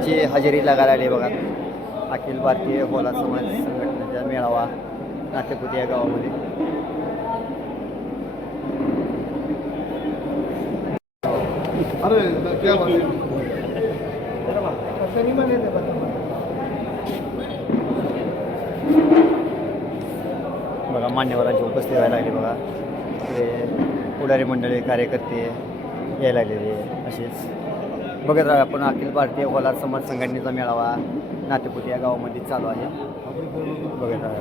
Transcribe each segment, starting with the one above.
मान्यवरांची हजेरी लागायला आली बघा. अखिल भारतीय बोला समाज संघटनेचा मेळावा नातेपुते या गावामध्ये. अरे क्या बात है बघा. मान्यवरांची उपस्थिती व्हायला लागली बघा. पुढारी मंडळी कार्यकर्ते यायला लागलेले असेच. बघत राहा आपण अखिल भारतीय होलार समाज संघटनेचा मेळावा नातेपुते या गावामध्ये चालू आहे. बघत राहा.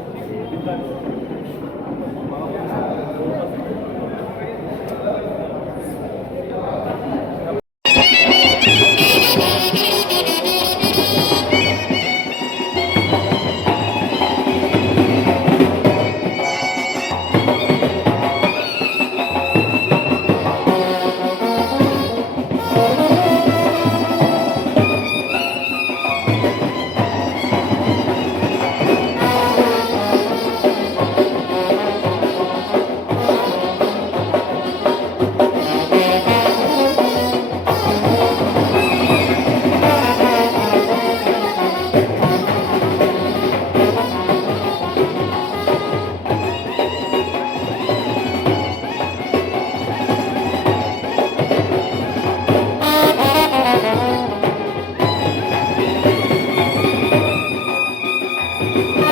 आपण.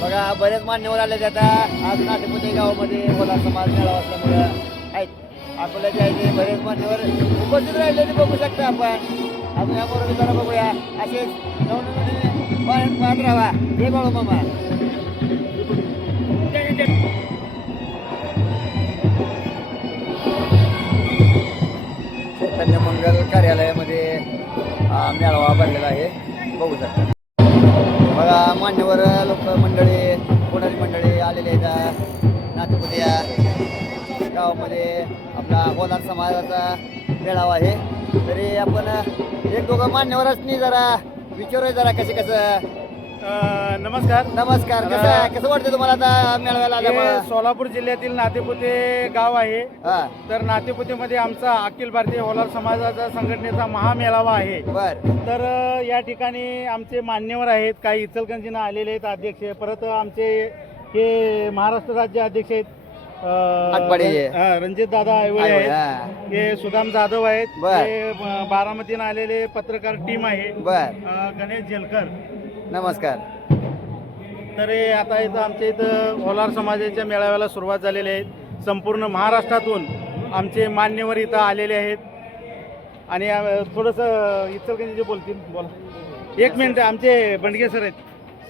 बघा बरेच मान्यवर आले ते आता. आज नाटेपुते गावामध्ये बोला समाज मेळावा असल्यामुळं. आहेत आहे ते बरेच मान्यवर उपस्थित राहिले ते बघू शकता आपण. आपण याबरोबर जरा बघूया. असेच नवनवीन पाहत राहा हे बाळू मामा. चैतन्य मंगल कार्यालयामध्ये मेळावा भरलेला आहे. बघू शकता. बघा मान्यवर लोक मंडळी पुढारी मंडळी आलेले आहेत. नातेपुते गावामध्ये आपला होणार समाजाचा मेळावा आहे. तरी आपण एक दोघं मान्यवरांनी जरा विचारूया जरा कसं कसं नमस्कार. नमस्कार कसं? कसं वाटतं तुम्हाला आता मेळाव्याला हे आल्यामुळं सोलापूर जिल्ह्यातील नातेपुते गाव आहे. हा. तर नातेपुतेमध्ये आमचा अखिल भारतीय होलार समाजाचा संघटनेचा महामेळावा आहे. बर. तर अ, या ठिकाणी आमचे मान्यवर आहेत. काही इचलकंजीनं आलेले आहेत अध्यक्ष. परत आमचे हे महाराष्ट्र राज्य अध्यक्ष आहेत. आटपाडी. रणजित दादा ऐवळे, आहेत. हा. हे सुदाम जाधव आहेत. बर. हे बारामतीनं आलेले पत्रकार टीम आहे. बर. अ, गणेश जेलकर. नमस्कार. तर हे आता इथं आमच्या इथं होलार समाजाच्या मेळाव्याला सुरुवात झालेली आहे. संपूर्ण महाराष्ट्रातून आमचे मान्यवर इथं आलेले आहेत. आणि अ, थोडंसं इचलकरंजी जे बोलतील. बोला. एक मिनिट आमचे बंडगे सर आहेत.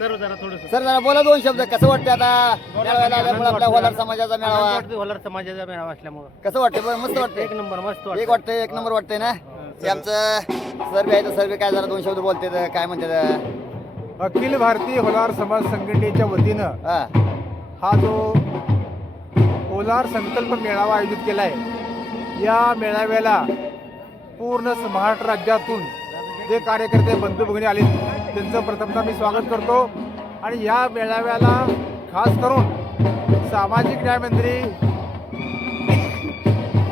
सर्व जरा थोडस. सर जरा बोला दोन शब्द. कसं वाटतं आता? मेळाव्याला आल्यामुळे आपल्या होलार समाजाचा मेळावा. होलार समाजाचा मेळावा असल्यामुळं. कसं वाटतं बरं? मस्त एक वाटतंय नंबर मस्त एक वाटतंय. एक नंबर वाटतंय ना? ते आमचं सर्वे आहे तर सर्वे काय जरा दोन शब्द बोलते काय म्हणते अखिल भारतीय होलार समाज संघटनेच्या वतीनं हा. हा जो होलार संकल्प मेळावा आयोजित केला आहे या मेळाव्याला पूर्ण स- महाराष्ट्र राज्यातून जे कार्यकर्ते बंधू भगिनी आले त्यांचं प्रथमतः मी स्वागत करतो. आणि या मेळाव्याला खास करून सामाजिक न्यायमंत्री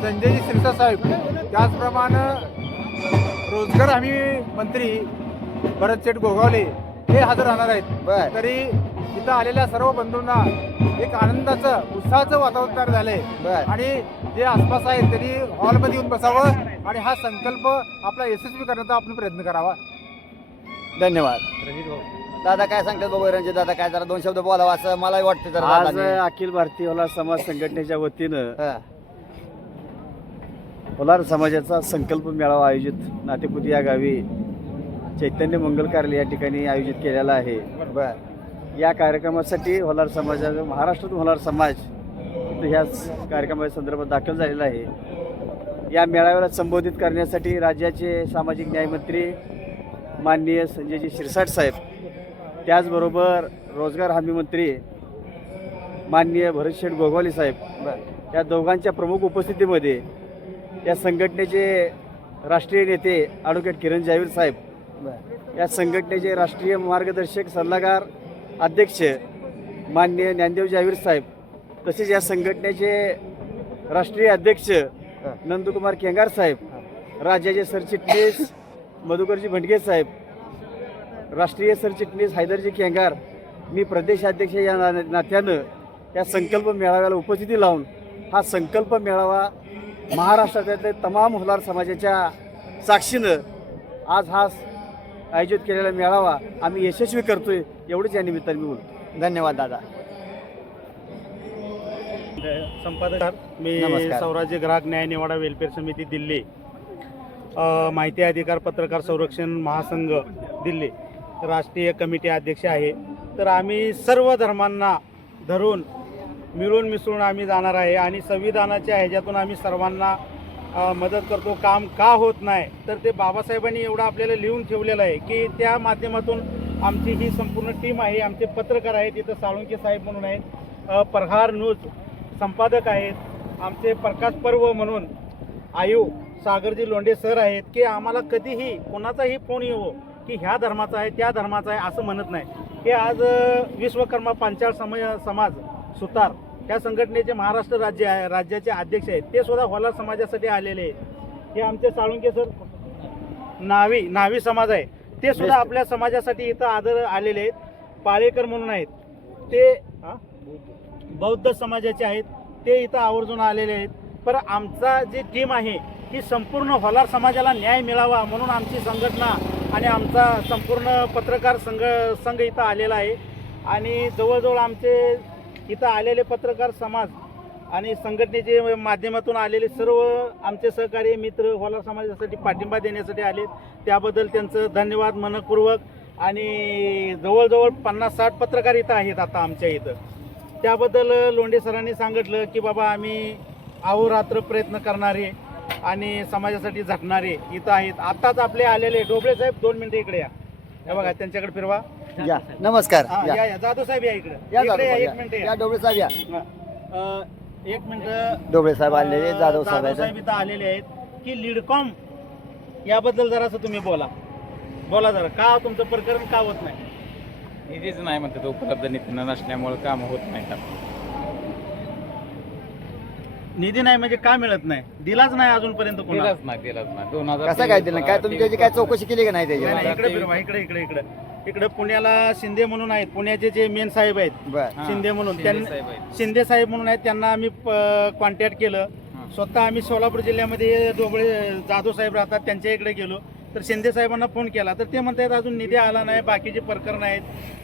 संजयजी सिरसा साहेब त्याचप्रमाणे रोजगार हमी मंत्री भरत शेठ गोगावले हे हजर राहणार आहेत. तरी इथं आलेल्या सर्व बंधूंना एक आनंदाचं उत्साहाचं वातावरण तयार झालंय. आणि जे आसपास आहेत त्यांनी हॉलमध्ये येऊन बसावं आणि हा संकल्प आपला यशस्वी करण्याचा आपण प्रयत्न करावा. धन्यवाद. दादा काय सांगतात बघू रणजित दादा काय जरा दोन शब्द बोलावा असं मलाही वाटतं जरा आज दादांनी. अखिल भारतीय होलार समाज संघटनेच्या वतीनं हा, होलार समाजाचा संकल्प मेळावा आयोजित नातेपुती या गावी चैतन्य मंगल कार्यालय या ठिकाणी आयोजित केलेला आहे. बर. या कार्यक्रमासाठी होलार समाजाचा महाराष्ट्रातून होलार समाज इथं ह्या कार्यक्रमाच्या संदर्भात दाखल झालेला आहे. या मेळाव्याला संबोधित करण्यासाठी राज्याचे सामाजिक न्यायमंत्री माननीय संजयजी शिरसाट साहेब त्याचबरोबर रोजगार हमी मंत्री माननीय भरतशेठ गोगावले साहेब या दोघांच्या प्रमुख उपस्थितीमध्ये या संघटनेचे राष्ट्रीय नेते ॲडव्होकेट किरण जावीर साहेब बर या संघटनेचे राष्ट्रीय मार्गदर्शक सल्लागार अध्यक्ष माननीय ज्ञानदेव जावीर साहेब तसेच या संघटनेचे राष्ट्रीय अध्यक्ष नंदकुमार केंगार साहेब राज्याचे सरचिटणीस मधुकरजी भंडगे साहेब राष्ट्रीय सरचिटणीस हैदरजी केंगार मी प्रदेशाध्यक्ष या ना- नात्यानं या संकल्प मेळाव्याला उपस्थिती लावून हा संकल्प मेळावा महाराष्ट्रातल्या तमाम होलार समाजाच्या साक्षीनं आज हा आयोजित केलेला मेळावा आम्ही यशस्वी करतोय एवढंच या निमित्ताने मी बोलतो. धन्यवाद दादा. संपादक मी. स्वराज्य ग्राहक न्याय निवाडा वेलफेअर समिती दिल्ली. माहिती अधिकार पत्रकार संरक्षण महासंघ दिल्ली. राष्ट्रीय कमिटी अध्यक्ष आहे. तर आम्ही सर्व धर्मांना धरून मिळून मिसळून आम्ही जाणार आहे आणि संविधानाच्या ह्याच्यातून आम्ही सर्वांना मदत करतो. काम का होत नाही? तर ते बाबासाहेबांनी एवढं आपल्याला लिहून ठेवलेलं आहे की त्या माध्यमातून आमची ही संपूर्ण टीम आहे आमचे पत्रकार आहेत इथं साळुंके साहेब म्हणून आहेत प्रहार न्यूज संपादक आहेत आमचे प्रकाश पर्व म्हणून आयु सागरजी लोंढे सर आहेत की आम्हाला कधीही कोणाचाही फोन येवो की ह्या धर्माचा आहे त्या धर्माचा आहे असं म्हणत नाही. हे आज विश्वकर्मा पांचाळ समय समाज सुतार त्या संघटनेचे महाराष्ट्र राज्य आहे राज्याचे अध्यक्ष आहेत. ते सुद्धा होलार समाजासाठी आलेले आहेत. हे आमचे साळुंके सर नावी नावी समाज आहे. ते सुद्धा आपल्या समाजासाठी इथं आदर आलेले आहेत. पाळेकर म्हणून आहेत. ते? बौद्ध समाजाचे आहेत. ते इथं आवर्जून आलेले आहेत. पण आमचा जी टीम आहे ही संपूर्ण होलार समाजाला न्याय मिळावा म्हणून आमची संघटना आणि आमचा संपूर्ण पत्रकार संघ संघ इथं आलेला आहे. आणि जवळजवळ आमचे इथं आलेले पत्रकार समाज आणि संघटनेचे माध्यमातून आलेले सर्व आमचे सहकारी मित्र होलार समाजासाठी पाठिंबा देण्यासाठी आले. त्याबद्दल त्यांचं धन्यवाद मनपूर्वक. आणि जवळजवळ पन्नास साठ पत्रकार इथं आहेत आता आमच्या इथं. त्याबद्दल लोंढे सरांनी सांगितलं की बाबा आम्ही अहोरात्र प्रयत्न करणारे आणि समाजासाठी झटणारे इथं आहेत. आत्ताच आपले आलेले डोबळे साहेब दोन मिनिटं इकडे या. हे बघा त्यांच्याकडे फिरवा. या. नमस्कार. हा, या या. या. जाधव साहेब या इकडे. या इकडे या एक साहेब, मिनिट या. या या डोबळे साहेब या. अ, एक मिनिट. डोबळे साहेब आलेले जाधव साहेब आहेत. साहेब इथं आलेले आहेत. की लीडकॉम याबद्दल जरासं तुम्ही बोला. बोला जरा. का तुमचं प्रकरण का होत नाही? निधीच नाही म्हणतात उपलब्ध निधी नसल्यामुळे काम होत नाहीत निधी नाही म्हणजे का मिळत नाही? दिलाच नाही अजूनपर्यंत कोणाला. दिलाच नाही दिलाच नाही. दोन हजार कसं काय दिलं? काय तुम्ही त्याची काय चौकशी केली का नाही नाही, नाही, त्याची इकडे फिरवा इकडे इकडे इकडे. इकडे पुण्याला शिंदे म्हणून आहेत. पुण्याचे जे मेन साहेब आहेत बर. हा, शिंदे म्हणून. शिंदे त्यांनी. शिंदे साहेब म्हणून आहेत त्यांना आम्ही कॉन्टॅक्ट केलं. हा. स्वतः आम्ही सोलापूर जिल्ह्यामध्ये डोबळे जाधव साहेब राहतात त्यांच्या इकडे गेलो. तर शिंदे साहेबांना फोन केला. तर ते म्हणतात अजून निधी आला नाही बाकीचे प्रकरण आहेत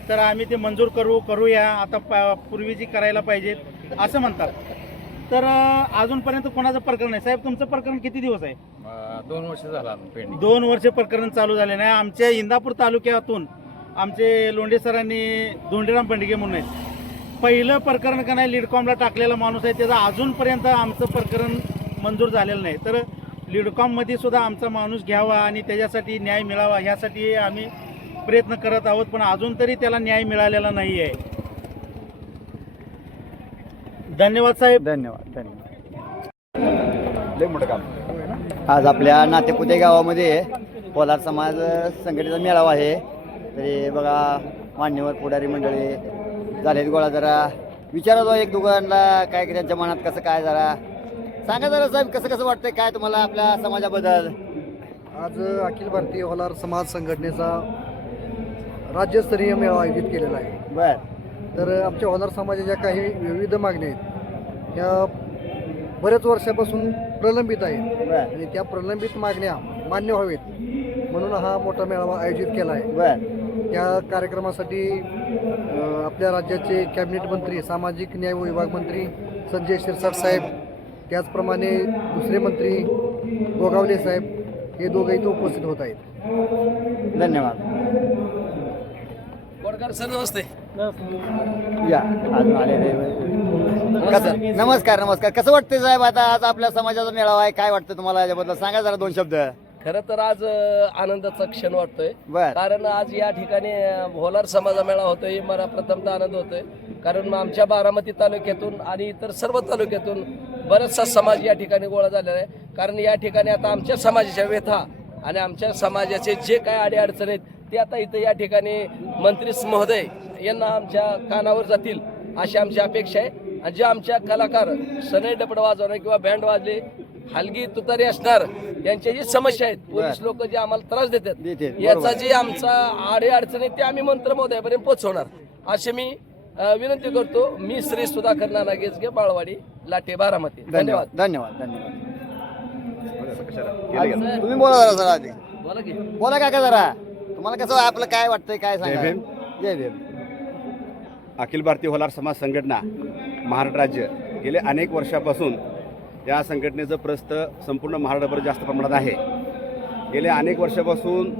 तर आम्ही ते मंजूर करू करूया. आता प- पूर्वीची करायला पाहिजेत असं म्हणतात. तर अजूनपर्यंत कोणाचं प्रकरण नाही. साहेब तुमचं प्रकरण किती दिवस आहे? अं, दोन वर्ष झाला पेंडिंग दोन वर्ष प्रकरण चालू झाले नाही. आमच्या इंदापूर तालुक्यातून आमचे लोंढे सरांनी धोंडीराम बंडगे म्हणून आहेत. पहिलं प्रकरण का नाही लिडकॉमला टाकलेला माणूस आहे. त्याचं अजूनपर्यंत आमचं प्रकरण मंजूर झालेलं नाही. तर लिडकॉममध्ये सुद्धा आमचा माणूस घ्यावा आणि त्याच्यासाठी न्याय मिळावा ह्यासाठी आम्ही प्रयत्न करत आहोत. पण अजून तरी त्याला न्याय मिळालेला नाही आहे धन्यवाद साहेब. धन्यवाद धन्यवाद. लय मोठं काम. आज आपल्या नातेपुते गावामध्ये पोलार समाज संघटनेचा मेळावा आहे. तरी बघा मान्यवर पुढारी मंडळी झालेत गोळा जरा. विचारा जाऊ एक दोघांना काय त्यांच्या मनात कसं काय जरा. सांगा जरा साहेब कसं कसं वाटतंय काय तुम्हाला आपल्या समाजाबद्दल? आज अखिल भारतीय होलार समाज संघटनेचा राज्यस्तरीय मेळावा आयोजित केलेला आहे. बर. तर आमच्या होलार समाजाच्या काही विविध मागण्या आहेत. त्या बऱ्याच वर्षापासून प्रलंबित आहेत. आणि त्या प्रलंबित मागण्या मान्य व्हावेत म्हणून हा मोठा मेळावा आयोजित केला आहे त्या कार्यक्रमासाठी आपल्या राज्याचे कॅबिनेट मंत्री सामाजिक न्याय व विभाग मंत्री संजय शिरसाट साहेब त्याचप्रमाणे दुसरे मंत्री गोगावले साहेब हे दोघं इथं उपस्थित होत आहेत. धन्यवाद. सर नमस्ते. या अजून आलेले कसं? नमस्कार नमस्कार. कसं वाटतंय साहेब आता? आज आपल्या समाजाचा मेळावा आहे. काय वाटतं तुम्हाला याच्याबद्दल? सांगा जरा दोन शब्द. खरं तर आज अ, आनंदाचा क्षण वाटतोय. बर. कारण आज या ठिकाणी अ, भोलार समाजा मेळा होतोय. मला प्रथमतः आनंद होतोय. कारण आमच्या बारामती तालुक्यातून आणि इतर सर्व तालुक्यातून बराचसा समाज या ठिकाणी गोळा झालेला आहे. कारण या ठिकाणी आता आमच्या समाजाच्या व्यथा आणि आमच्या समाजाचे जे काय अडीअडचण आहेत ते आता इथं या ठिकाणी मंत्री महोदय यांना आमच्या कानावर जातील अशी आमची अपेक्षा आहे. आणि जे आमच्या कलाकार सनई डपड वाजवणार किंवा बँड वाजले हलगी तुतारी असणार यांच्या जी समस्या आहेत. पोलीस लोक जे आम्हाला त्रास देतात याचा. जे आमचा आडे अडचणी ते आम्ही मंत्र महोदयापर्यंत पोहोचवणार. असे मी अ, विनंती करतो. मी श्री सुधाकर नाना गेजगे बाळवाडी लाटे बारामती. धन्यवाद धन्यवाद. धन्यवाद धन्यवाद. तुम्ही बोला जरा जरा आधी. बोला की. बोला काका जरा. तुम्हाला कसं आपलं काय वाटतंय काय जय भीम. जय भीम. अखिल भारतीय होलार समाज संघटना महाराष्ट्र राज्य. गेले अनेक वर्षापासून या संघटनेचं प्रस्त संपूर्ण महाराष्ट्रभर जास्त प्रमाणात आहे. गेल्या अनेक वर्षापासून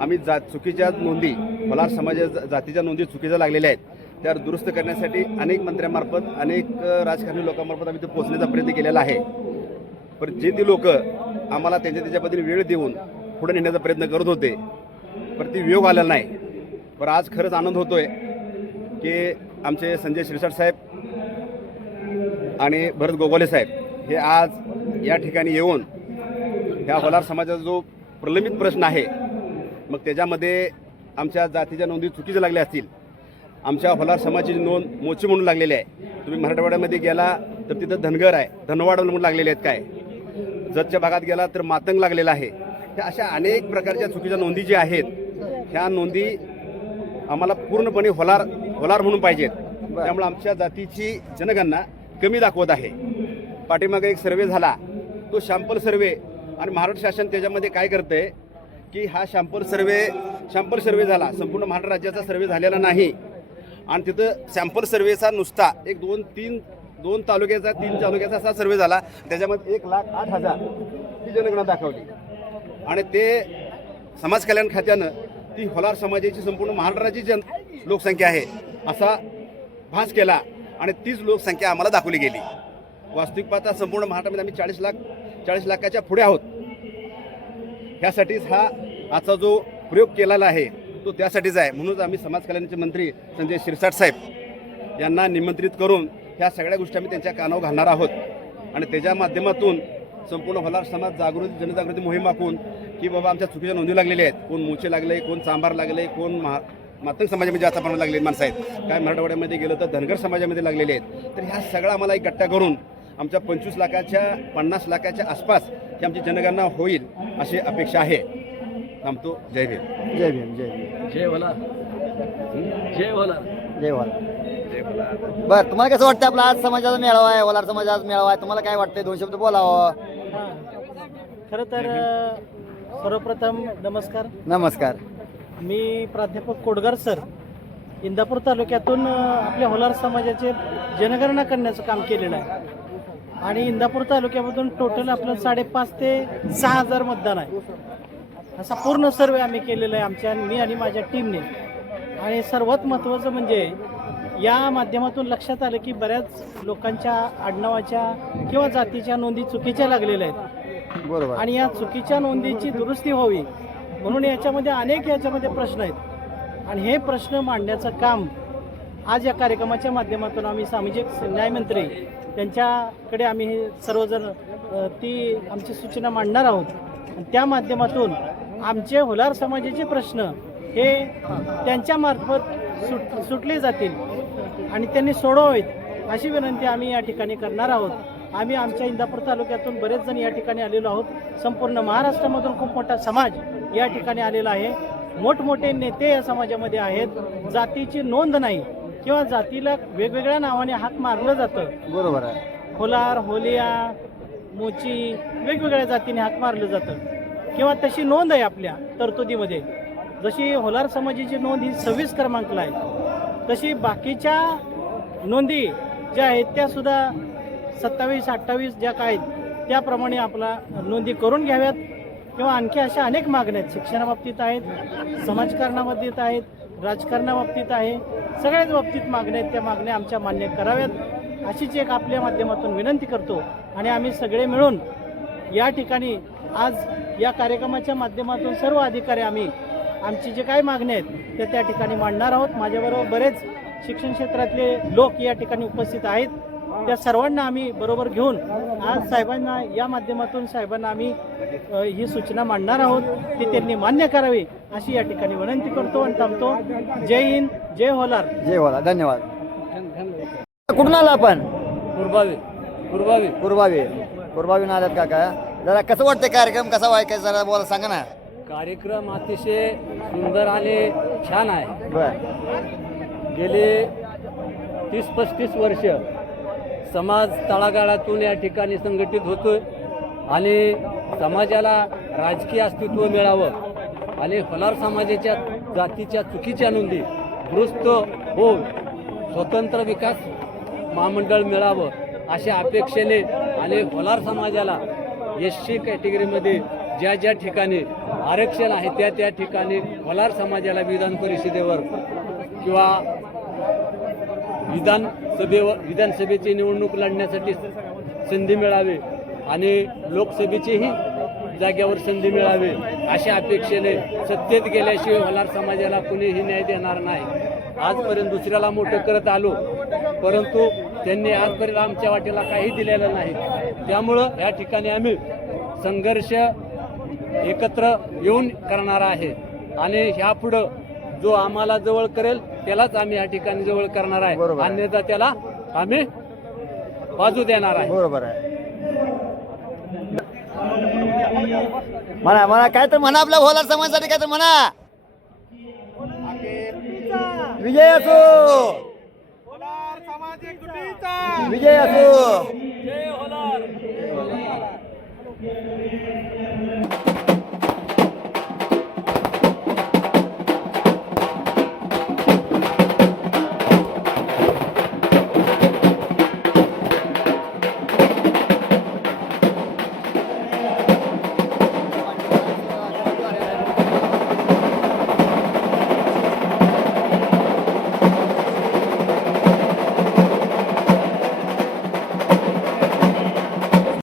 आम्ही जा चुकीच्या नोंदी होलार समाजा जातीच्या नोंदी चुकीच्या लागलेल्या आहेत. त्या दुरुस्त करण्यासाठी अनेक मंत्र्यांमार्फत अनेक अ, राजकारणी लोकांमार्फत आम्ही ते पोचण्याचा प्रयत्न केलेला आहे. पण जे ती लोक आम्हाला त्यांच्या त्याच्याबद्दल वेळ देऊन पुढे नेण्याचा प्रयत्न करत होते. पण ती वियोग आलेला नाही. पण आज खरंच आनंद होतोय की आमचे संजय शिरसाट साहेब आणि भरत गोगोले साहेब हे आज या ठिकाणी येऊन ह्या होलार समाजाचा जो प्रलंबित प्रश्न आहे मग त्याच्यामध्ये आमच्या जातीच्या नोंदी चुकीच्या लागल्या असतील आमच्या होलार समाजाची नोंद मोची म्हणून लागलेली आहे तुम्ही मराठवाड्यामध्ये गेला तर तिथं धनगर आहे धनवाड म्हणून लागलेले आहेत काय? जतच्या भागात गेला तर मातंग लागलेला आहे. ह्या अशा अनेक प्रकारच्या चुकीच्या नोंदी ज्या आहेत ह्या नोंदी आम्हाला पूर्णपणे होलार होलार म्हणून पाहिजेत. त्यामुळे आमच्या जातीची जनगणना कमी दाखवत आहे. पाठीमागे एक सर्वे झाला. तो शॅम्पल सर्वे आणि महाराष्ट्र शासन त्याच्यामध्ये काय करतंय की हा शॅम्पल सर्वे शॅम्पल सर्वे झाला. संपूर्ण महाराष्ट्र राज्याचा सर्वे झालेला नाही. आणि तिथं सॅम्पल सर्वेचा नुसता एक दोन तीन दोन तालुक्याचा तीन तालुक्याचा असा सर्वे झाला. त्याच्यामध्ये एक लाख आठ हजार ही जनगणना दाखवली. आणि ते समाज कल्याण खात्यानं ती होलार समाजाची संपूर्ण महाराष्ट्राची जन लोकसंख्या आहे असा भास केला आणि तीच लोकसंख्या आम्हाला दाखवली गेली. वास्तविक पाहता संपूर्ण महाराष्ट्रामध्ये आम्ही चाळीस लाख चाळीस लाखाच्या पुढे आहोत. ह्यासाठीच हा आजचा जो प्रयोग केलेला आहे तो त्यासाठीच आहे. म्हणूनच आम्ही समाज कल्याणाचे मंत्री संजय शिरसाट साहेब यांना निमंत्रित करून ह्या सगळ्या गोष्टी आम्ही त्यांच्या कानावर घालणार आहोत. आणि त्याच्या माध्यमातून संपूर्ण होलार समाज जागृती जनजागृती मोहीम आखून की बाबा आमच्या चुकीच्या नोंदी लागलेल्या आहेत. कोण मोचे लागले कोण चांभार लागले कोण महा मातंग समाजामध्ये जास्त प्रमाणात लागलेली माणसं आहेत. काय मराठवाड्यामध्ये गेलं तर धनगर समाजामध्ये लागलेले आहेत. तर ह्या सगळा आम्हाला एक गट्टा करून आमच्या पंचवीस लाखाच्या पन्नास लाखाच्या आसपास ही आमची जनगणना होईल अशी अपेक्षा आहे. थांबतो. जय भीम. जय भीम जय भीम. जय भोला. जय भोला. जय वाला बर तुम्हाला कसं वाटतं आपला आज समाजाचा मेळावा आहे वलार समाजाचा आज मेळावा आहे? तुम्हाला काय वाटतंय? दोन शब्द बोलावं. खरं तर अ, सर्वप्रथम नमस्कार. नमस्कार. मी प्राध्यापक कोडगर सर इंदापूर तालुक्यातून अ, आपल्या होलार समाजाचे जनगणना करण्याचं काम केलेलं आहे. आणि इंदापूर तालुक्यामधून टोटल आपलं साडेपाच ते सहा हजार मतदान आहे. असा पूर्ण सर्वे आम्ही केलेला आहे आमच्या मी आणि माझ्या टीमने आणि सर्वात महत्त्वाचं म्हणजे या माध्यमातून लक्षात आलं की बऱ्याच लोकांच्या आडनावाच्या किंवा जातीच्या नोंदी चुकीच्या लागलेल्या आहेत. बरोबर. आणि या चुकीच्या नोंदीची दुरुस्ती व्हावी म्हणून याच्यामध्ये अनेक याच्यामध्ये प्रश्न आहेत. आणि हे प्रश्न मांडण्याचं काम आज या कार्यक्रमाच्या माध्यमातून आम्ही सामाजिक न्यायमंत्री त्यांच्याकडे आम्ही हे सर्वजण ती आमची सूचना मांडणार आहोत. त्या माध्यमातून आमचे होलार समाजाचे प्रश्न हे त्यांच्यामार्फत सुट सुटले जातील आणि त्यांनी सोडवावेत अशी विनंती आम्ही या ठिकाणी करणार आहोत. आम्ही आमच्या इंदापूर तालुक्यातून बरेच जण या ठिकाणी आलेलो आहोत. संपूर्ण महाराष्ट्रामधून खूप मोठा समाज या ठिकाणी आलेला आहे. मोठमोठे नेते या समाजामध्ये आहेत. जातीची नोंद नाही किंवा जातीला वेगवेगळ्या नावाने हाक मारलं जातं. बरोबर आहे. होलार होलिया मोची वेगवेगळ्या जातीने हाक मारलं जातं. किंवा तशी नोंद आहे आपल्या तरतुदीमध्ये. जशी होलार समाजाची नोंद ही सव्वीस क्रमांकला आहे तशी बाकीच्या नोंदी ज्या आहेत त्या सुद्धा सत्तावीस अठ्ठावीस ज्या काय आहेत त्याप्रमाणे आपला नोंदी करून घ्याव्यात. किंवा आणखी अशा अनेक मागण्या आहेत. शिक्षणाबाबतीत आहेत समाजकारणाबाबतीत आहेत राजकारणाबाबतीत आहे. सगळ्याच बाबतीत मागण्या आहेत. त्या मागण्या आमच्या मान्य कराव्यात. अशीच एक आपल्या माध्यमातून विनंती करतो आणि आम्ही सगळे मिळून या ठिकाणी आज या कार्यक्रमाच्या माध्यमातून सर्व अधिकारी आम्ही आमची जे काही मागण्या आहेत त्या त्या ठिकाणी मांडणार आहोत. माझ्याबरोबर बरेच शिक्षण क्षेत्रातले लोक या ठिकाणी उपस्थित आहेत. त्या सर्वांना आम्ही बरोबर घेऊन आज साहेबांना या माध्यमातून साहेबांना आम्ही ही सूचना मांडणार आहोत ती त्यांनी मान्य करावी अशी या ठिकाणी विनंती करतो आणि थांबतो. जय हिंद जय होलार. जय बोला धन्यवाद. कुठून आला आपण? पूर्वावी पूर्वावी पूर्वावी पूर्वावी आल्यात काका. जरा कसं वाटतं कार्यक्रम? कसा व्हायचा जरा बोला सांगा ना. कार्यक्रम अतिशय सुंदर आणि छान आहे. बर. गेले तीस पस्तीस वर्ष समाज तळागाळातून या ठिकाणी संघटित होतोय आणि समाजाला राजकीय अस्तित्व मिळावं आणि फलार समाजाच्या जातीच्या चुकीच्या नोंदी दुरुस्त होऊन स्वतंत्र विकास महामंडळ मिळावं अशा अपेक्षेने आणि होलार समाजाला एस सी कॅटेगरीमध्ये ज्या ज्या ठिकाणी आरक्षण आहे त्या त्या ठिकाणी होलार समाजाला विधान परिषदेवर किंवा विधान विधानसभेवर विधानसभेची निवडणूक लढण्यासाठी संधी मिळावी आणि लोकसभेचीही जाग्यावर संधी मिळावी अशा अपेक्षेने सत्तेत गेल्याशिवाय होणार समाजाला कुणीही न्याय देणार नाही. आजपर्यंत दुसऱ्याला मोठं करत आलो परंतु त्यांनी आजपर्यंत आमच्या वाटेला काही दिलेलं नाही. त्यामुळं या ठिकाणी आम्ही संघर्ष एकत्र येऊन करणार आहे आणि ह्यापुढं जो आम्हाला जवळ करेल त्यालाच आम्ही या ठिकाणी जवळ करणार आहे. बरोबर आहे. अन्यथा त्याला आम्ही बाजू देणार आहे. बरोबर आहे. म्हणा म्हणा काय तर म्हणा आपल्या भोलार समाजासाठी काय तर म्हणा. विजय असो. विजय असो.